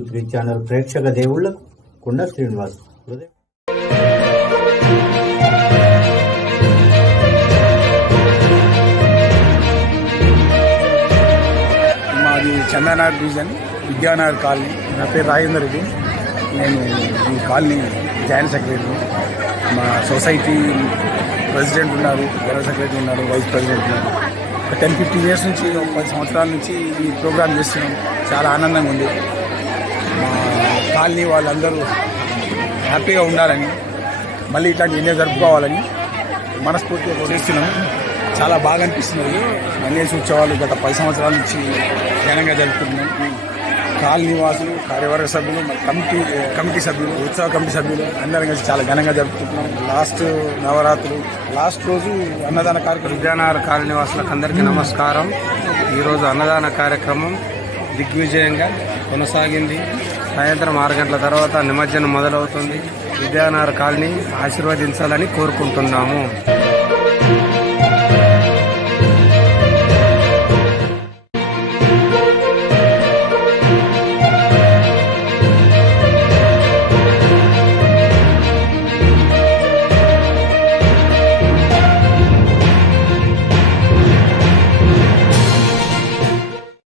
1, 2, 3 channel ప్రేక్షక దేవుళ్లకు కొండ శ్రీనివాస్ హృదయం. మాది చందానగర్ డివిజన్ విద్యానగర్ కాలనీ. నా పేరు రాజేందర్ రెడ్డి. నేను ఈ కాలనీ జాయింట్ సెక్రటరీ. మా సొసైటీ ప్రెసిడెంట్ ఉన్నారు, జనరల్ సెక్రటరీ ఉన్నారు, వైస్ ప్రెసిడెంట్ ఉన్నారు. 10-15 ఇయర్స్ నుంచి 10 సంవత్సరాల నుంచి ఈ ప్రోగ్రాం చేస్తున్నాం. చాలా ఆనందంగా ఉంది. మా కాలనీ వాళ్ళందరూ హ్యాపీగా ఉండాలని, మళ్ళీ ఇట్లాంటి ఎన్నో జరుపుకోవాలని మనస్ఫూర్తిగా చేస్తున్నాం. చాలా బాగా అనిపిస్తున్నది. గణేష్ ఉత్సవాలు గత 10 సంవత్సరాల నుంచి ఘనంగా జరుపుకుంటున్నాం. కాలనీ వాసులు, కార్యవర్గ సభ్యులు, కమిటీ సభ్యులు, ఉత్సవ కమిటీ సభ్యులు అందరం కలిసి చాలా ఘనంగా జరుపుకుంటున్నాం. లాస్ట్ నవరాత్రులు లాస్ట్ రోజు అన్నదాన కార్యక్రమం. విద్యానగర్ కాలనీ వాసులకు అందరికీ నమస్కారం. ఈరోజు అన్నదాన కార్యక్రమం దిగ్విజయంగా కొనసాగింది. సాయంత్రం 6 గంటల తర్వాత నిమజ్జనం మొదలవుతుంది. విద్యానగర్ కాలనీ ఆశీర్వదించాలని కోరుకుంటున్నాము.